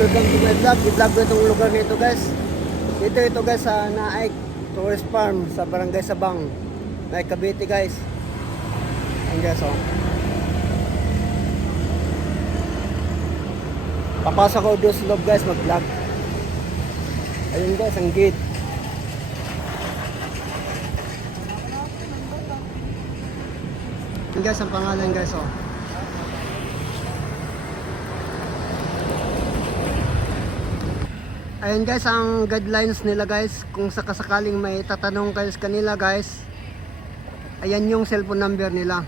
welcome to my vlog. I-vlog ko itong lugar nito guys. Ito guys sa Naik Tourist Farm sa Barangay Sabang, Naik Cavite guys. Ayan guys oh. Papasok ko doon sa loob guys mag-vlog. Ayun guys ang gate. Ayan guys ang pangalan guys oh. Ayun guys ang guidelines nila guys, kung sakasakaling may tatanong kayo sa kanila guys, ayan yung cellphone number nila,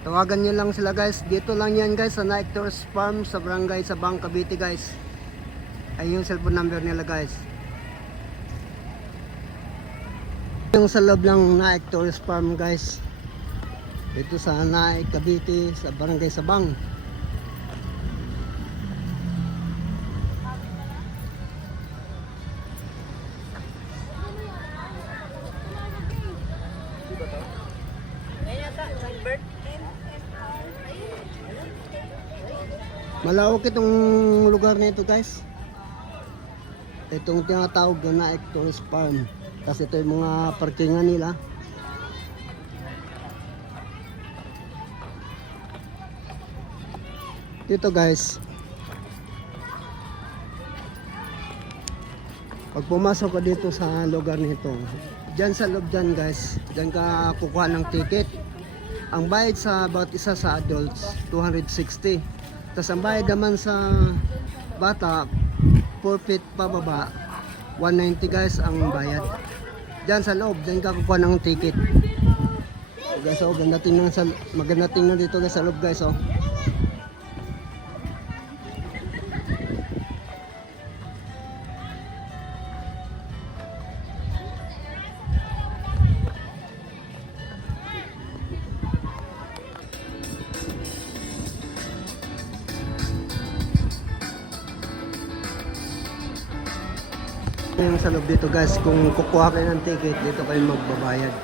tawagan nyo lang sila guys. Dito lang yan guys sa Naik Tourist Farm sa Barangay Sabang, Cavite guys. Ayun yung cellphone number nila guys. Yung sa loob ng Naik Tourist Farm guys, dito sa Naik Cavite sa Barangay Sabang. Malawak itong lugar na ito guys. Itong tinatawag na Naik Tourist Farm. Tapos ito yung mga parkingan nila. Dito guys, pag pumasok ka dito sa lugar nito, dyan sa loob dyan guys, dyan ka kukuha ng ticket. Ang bayad sa bawat isa sa adults 260. Tapos ang bayad naman sa bata 4 feet pababa 190 guys ang bayad. Dyan sa loob, dyan ka kukuha ng ticket. So guys oh, maganda tingnan dito guys sa loob guys oh. Yung sa loob dito guys, kung kukuha kayo ng ticket, dito kayo magbabayad.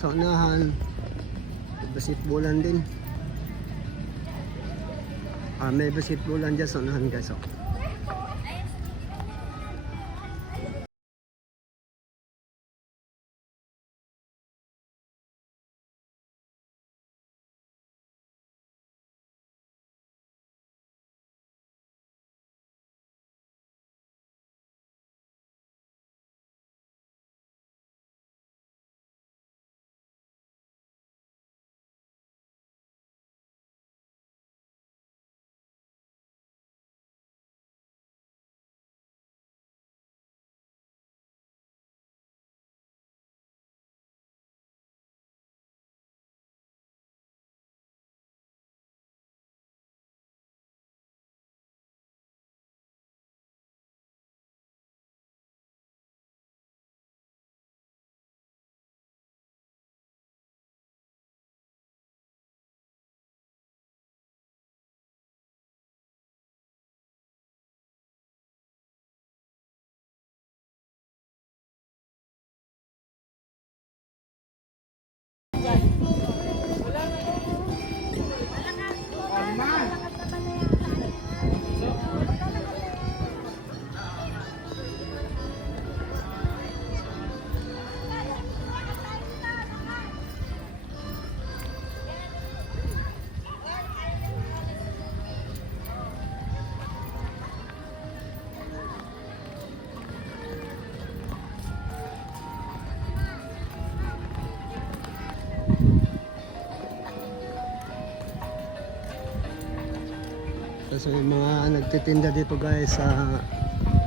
Sa unahan, basketballan din. May basketballan dyan sa unahan guys oh. So yung mga nagtitinda dito guys sa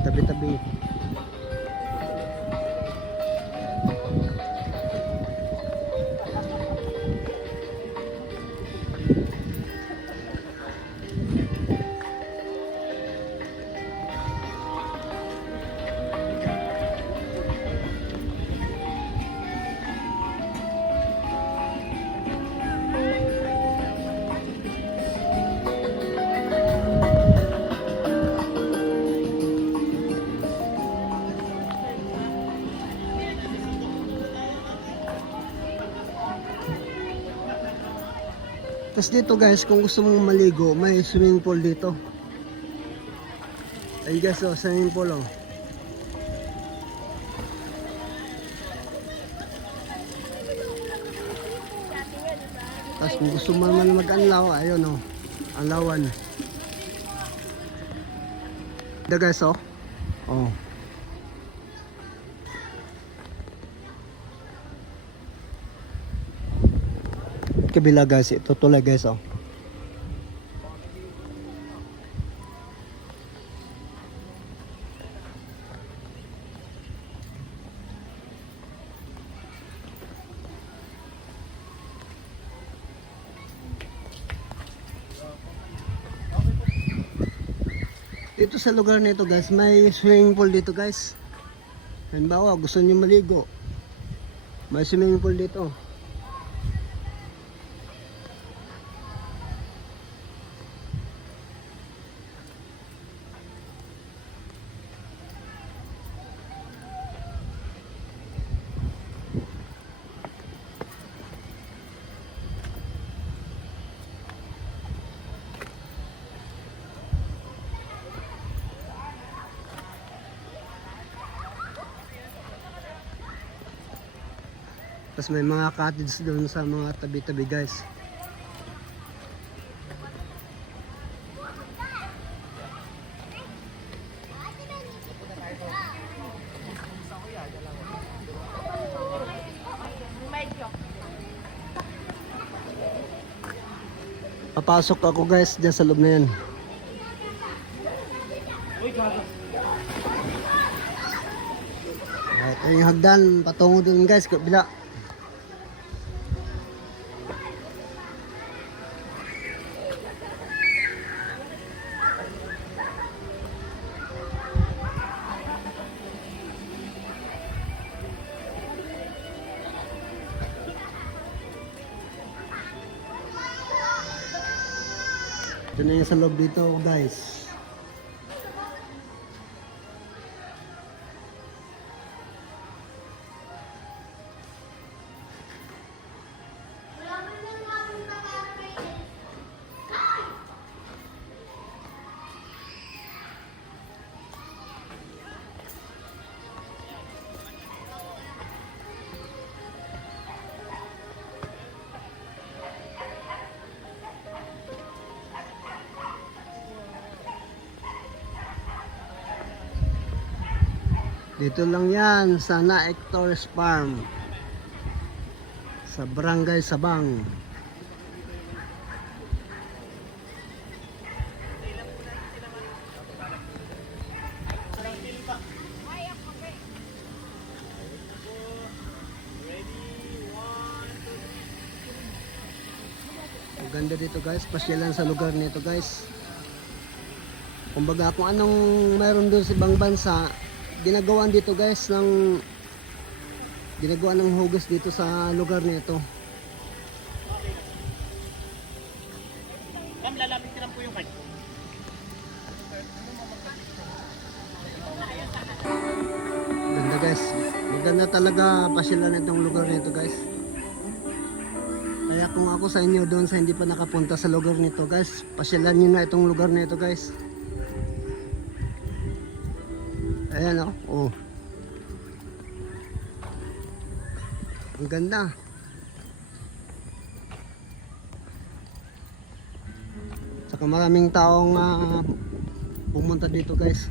tabi-tabi. Tapos dito guys, kung gusto mong maligo, may swimming pool dito. Ay guys, oh, swimming pool oh. Tapos kung gusto mo naman mag-anlaw, ayun oh, anlawan. Ito guys oh. Oh. Kabila guys, ito tulay guys oh. Dito sa lugar nito guys, may swimming pool dito guys. Halimbawa, gusto niyo maligo, may swimming pool dito. Tapos may mga cottage doon sa mga tabi-tabi guys. Papasok ako guys dyan sa loob na yan. Right, yung hagdan patungo dun guys, kabila. Ito na yung sa loob dito guys. Dito lang yan sa Naik Torres Farm sa Barangay Sabang. Ang ganda dito guys, pasyalan sa lugar nito guys. Kumbaga kung anong mayroon doon sa ibang bansa, ginagawa dito guys ng ginagawa ng hugas dito sa lugar nito. Ma'am, lalapit lang po yung card. Ganda guys. Maganda talaga pasyalan itong lugar nito guys. Kaya kung ako sa inyo doon sa hindi pa nakapunta sa lugar nito guys, pasyalan nyo na itong lugar nito guys. Ayan o. Oh. Ang ganda. Saka maraming taong pumunta dito guys.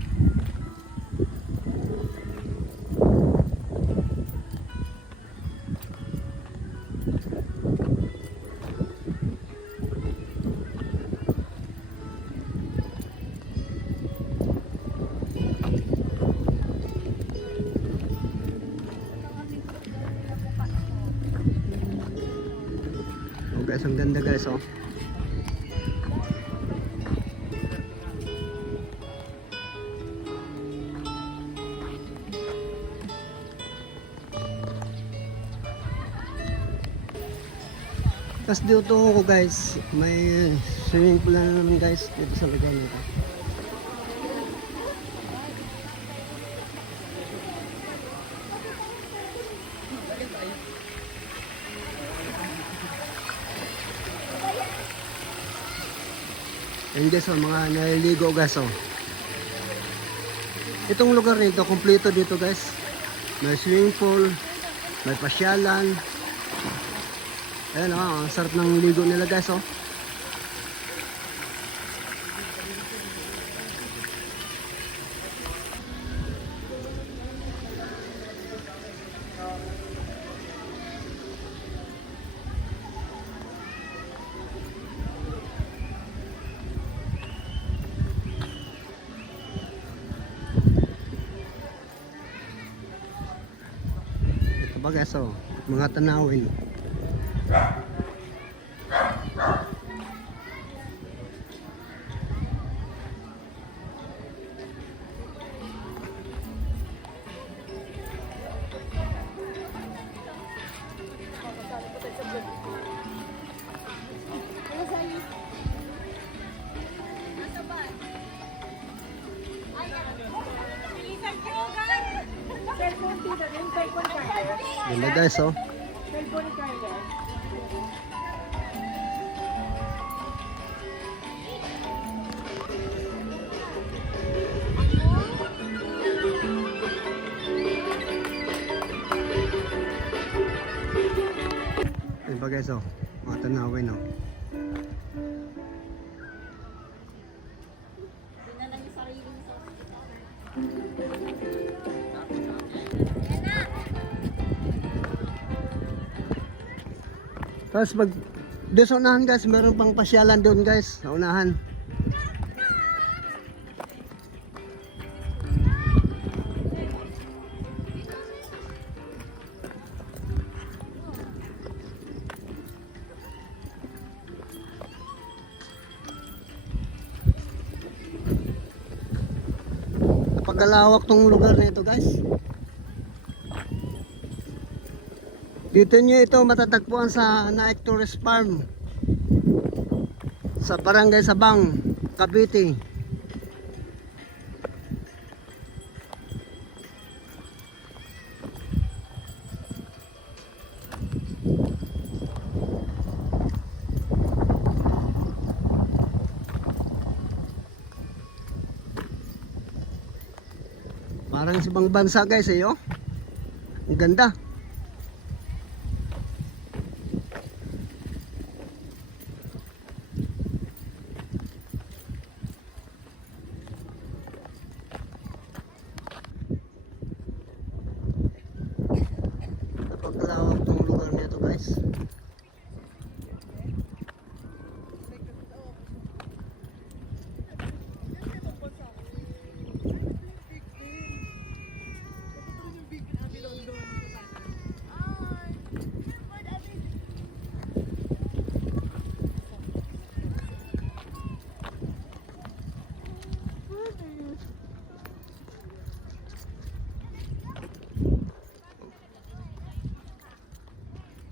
Guys, ang ganda guys oh. Tapos dito ko guys, may swimming pool na naman guys dito sa lugar nito. Ayun guys, oh, mga naliligo guys. Oh. Itong lugar nito, kompleto dito guys. May swimming pool, may pasyalan. Ayan oh, ang sarap ng ligo nila guys. Oh. Ito ba guys, oh, mga tanawin. Ganda guys, oh. Diba guys, oh, mga tanawin, oh. Tapos pag doon sa unahan guys, meron pang pasyalan doon guys, sa unahan. Pagkalawak tong lugar nito guys. Dito nyo ito matatagpuan sa Naik Tourist Farm sa Barangay Sabang, Cavite. Parang sa ibang bansa guys, eh, oh. Ang ganda. Napagkalawak tong lugar nito guys.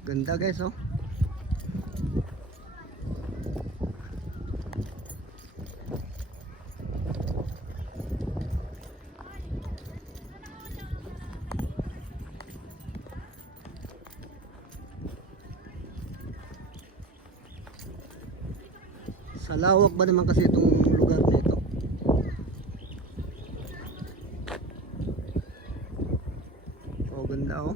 Ganda guys, oh. Sa lawak ba naman kasi itong lugar nito? Oh, ganda, oh.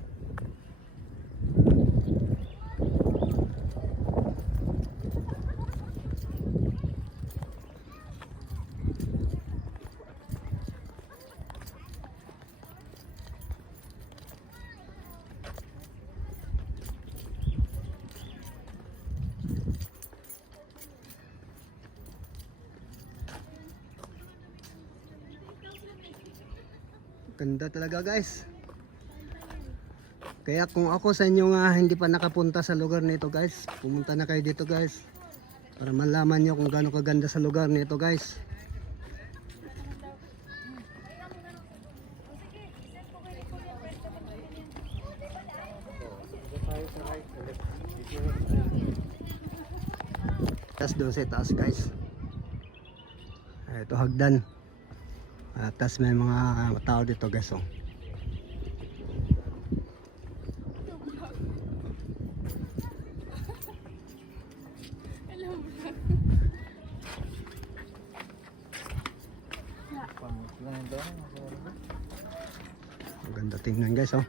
Ganda talaga guys. Kaya kung ako sa inyo nga hindi pa nakapunta sa lugar nito guys, pumunta na kayo dito guys, para malaman nyo kung gaano kaganda sa lugar nito guys. Tapos doon sa taas guys, ito hagdan. Tapos may mga tao dito guys, oh. tingnan guys, oh.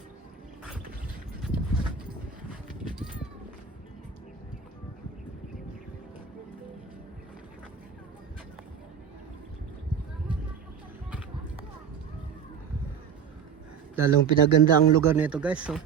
Lalong pinaganda ang lugar nito guys, oh.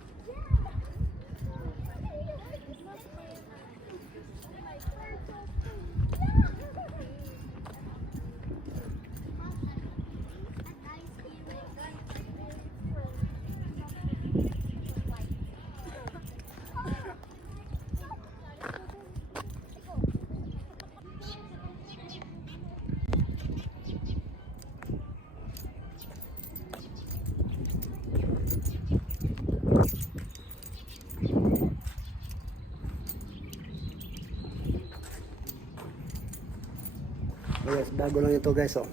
Yes, bago lang ito guys, oh.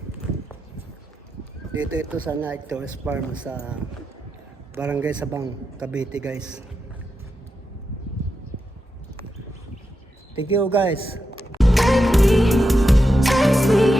Dito ito sa Night Tours Farm sa Barangay Sabang, Cavite guys. Thank you guys. Take me